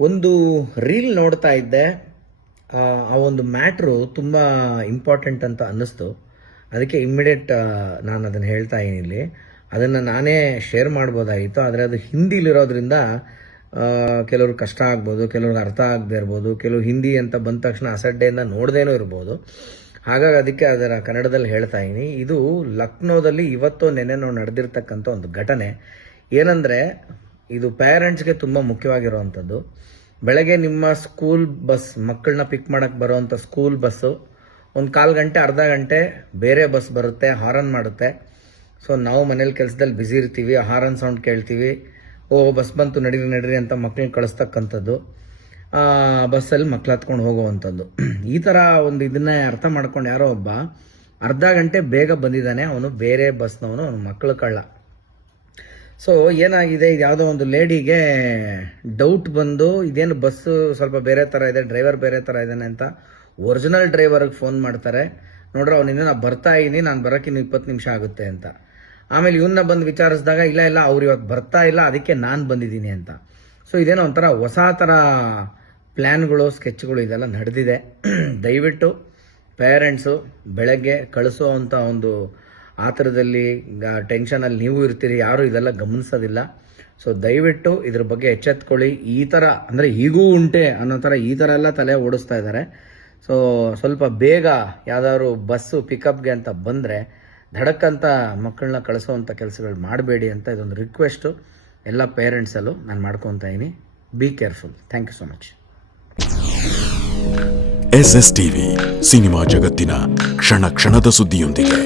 ಒಂದು ರೀಲ್ ನೋಡ್ತಾ ಇದ್ದೆ. ಆ, ಒಂದು ಮ್ಯಾಟ್ರು ತುಂಬ ಇಂಪಾರ್ಟೆಂಟ್ ಅಂತ ಅನ್ನಿಸ್ತು. ಅದಕ್ಕೆ ಇಮ್ಮಿಡಿಯೇಟ್ ನಾನು ಅದನ್ನು ಹೇಳ್ತಾ ಇಲ್ಲಿ. ಅದನ್ನು ನಾನೇ ಶೇರ್ ಮಾಡ್ಬೋದಾಗಿತ್ತು. ಆದರೆ ಅದು ಹಿಂದಿಲಿರೋದ್ರಿಂದ ಕೆಲವ್ರಿಗೆ ಕಷ್ಟ ಆಗ್ಬೋದು ಕೆಲವ್ರಿಗೆ ಅರ್ಥ ಆಗದೆ ಇರ್ಬೋದು ಕೆಲವು ಹಿಂದಿ ಅಂತ ಬಂದ ತಕ್ಷಣ ಅಸಡ್ಡೆಯಿಂದ ನೋಡ್ದೇನೂ ಇರ್ಬೋದು. ಹಾಗಾಗಿ ಅದಕ್ಕೆ ಅದರ ಕನ್ನಡದಲ್ಲಿ ಹೇಳ್ತಾ ಇದ್ದೀನಿ. ಇದು ಲಕ್ನೋದಲ್ಲಿ ಇವತ್ತು ನೆನೆನೋ ನಡೆದಿರ್ತಕ್ಕಂಥ ಒಂದು ಘಟನೆ. ಏನಂದರೆ ಇದು ಪೇರೆಂಟ್ಸ್ಗೆ ತುಂಬ ಮುಖ್ಯವಾಗಿರುವಂಥದ್ದು. ಬೆಳಗ್ಗೆ ನಿಮ್ಮ ಸ್ಕೂಲ್ ಬಸ್ ಮಕ್ಕಳನ್ನ ಪಿಕ್ ಮಾಡೋಕ್ಕೆ ಬರೋವಂಥ ಸ್ಕೂಲ್ ಬಸ್ಸು ಒಂದು ಕಾಲು ಗಂಟೆ, ಅರ್ಧ ಗಂಟೆ ಬೇರೆ ಬಸ್ ಬರುತ್ತೆ ಹಾರನ್ ಮಾಡುತ್ತೆ. ಸೊ ನಾವು ಮನೇಲಿ ಕೆಲಸದಲ್ಲಿ ಬ್ಯುಸಿ ಇರ್ತೀವಿ ಹಾರನ್ ಸೌಂಡ್ ಕೇಳ್ತೀವಿ. ಓ ಬಸ್ ಬಂತು, ನಡೀರಿ ನಡೀರಿ ಅಂತ ಮಕ್ಕಳನ್ನ ಕಳಿಸ್ತಕ್ಕಂಥದ್ದು. ಬಸ್ಸಲ್ಲಿ ಮಕ್ಳು ಹತ್ಕೊಂಡು ಹೋಗುವಂಥದ್ದು. ಈ ಥರ ಒಂದು ಇದನ್ನೇ ಅರ್ಥ ಮಾಡ್ಕೊಂಡು ಯಾರೋ ಒಬ್ಬ ಅರ್ಧ ಗಂಟೆ ಬೇಗ ಬಂದಿದ್ದಾನೆ, ಅವನು ಬೇರೆ ಬಸ್ನವನು ಅವನು ಮಕ್ಕಳು ಕಳ್ಳ. ಸೊ ಏನಾಗಿದೆ? ಇದು ಯಾವುದೋ ಒಂದು ಲೇಡಿಗೆ ಡೌಟ್ ಬಂದು, ಇದೇನು ಬಸ್ಸು ಸ್ವಲ್ಪ ಬೇರೆ ಥರ ಇದೆ ಡ್ರೈವರ್ ಬೇರೆ ಥರ ಇದ್ದಾನೆ ಅಂತ ಒರಿಜಿನಲ್ ಡ್ರೈವರ್ಗೆ ಫೋನ್ ಮಾಡ್ತಾರೆ. ನೋಡ್ರಿ ಅವನಿಂದ ನಾನು ಬರ್ತಾ ಇದ್ದೀನಿ ನಾನು ಬರೋಕ್ಕೆ ಇನ್ನು ಇಪ್ಪತ್ತು ನಿಮಿಷ ಆಗುತ್ತೆ ಅಂತ. ಆಮೇಲೆ ಇವನ್ನ ಬಂದು ವಿಚಾರಿಸಿದಾಗ, ಇಲ್ಲ ಇಲ್ಲ, ಅವ್ರು ಇವತ್ತು ಬರ್ತಾ ಇಲ್ಲ, ಅದಕ್ಕೆ ನಾನು ಬಂದಿದ್ದೀನಿ ಅಂತ. ಸೊ ಇದೇನೋ ಒಂಥರ ಹೊಸ ಥರ ಪ್ಲ್ಯಾನ್ಗಳು ಸ್ಕೆಚ್ಗಳು ಇದೆಲ್ಲ ನಡೆದಿದೆ. ದಯವಿಟ್ಟು ಪೇರೆಂಟ್ಸು ಬೆಳಗ್ಗೆ ಕಳಿಸೋ ಅಂಥ ಒಂದು ಆತರದಲ್ಲಿ ಟೆನ್ಷನಲ್ಲಿ ನೀವು ಇರ್ತೀರಿ, ಯಾರು ಇದೆಲ್ಲ ಗಮನಿಸೋದಿಲ್ಲ. ಸೊ ದಯವಿಟ್ಟು ಇದ್ರ ಬಗ್ಗೆ ಎಚ್ಚೆತ್ಕೊಳ್ಳಿ. ಈ ಥರ, ಅಂದರೆ ಈಗೂ ಉಂಟೆ ಅನ್ನೋ ಥರ ಈ ಥರ ಎಲ್ಲ ತಲೆ ಓಡಿಸ್ತಾ ಇದ್ದಾರೆ. ಸೊ ಸ್ವಲ್ಪ ಬೇಗ ಯಾವ್ದಾದ್ರು ಬಸ್ಸು, ಪಿಕಪ್ಗೆ ಅಂತ ಬಂದರೆ ಧಡಕ್ಕಂತ ಮಕ್ಕಳನ್ನ ಕಳಿಸೋವಂಥ ಕೆಲಸಗಳು ಮಾಡಬೇಡಿ ಅಂತ ಇದೊಂದು ರಿಕ್ವೆಸ್ಟು ಎಲ್ಲ ಪೇರೆಂಟ್ಸಲ್ಲೂ ನಾನು ಮಾಡ್ಕೊತಾ ಇದ್ದೀನಿ be careful thank you so much S S TV cinema ಜಗತ್ತಿನ ಕ್ಷಣ ಕ್ಷಣದ ಸುದ್ದಿಯೊಂದಿಗೆ.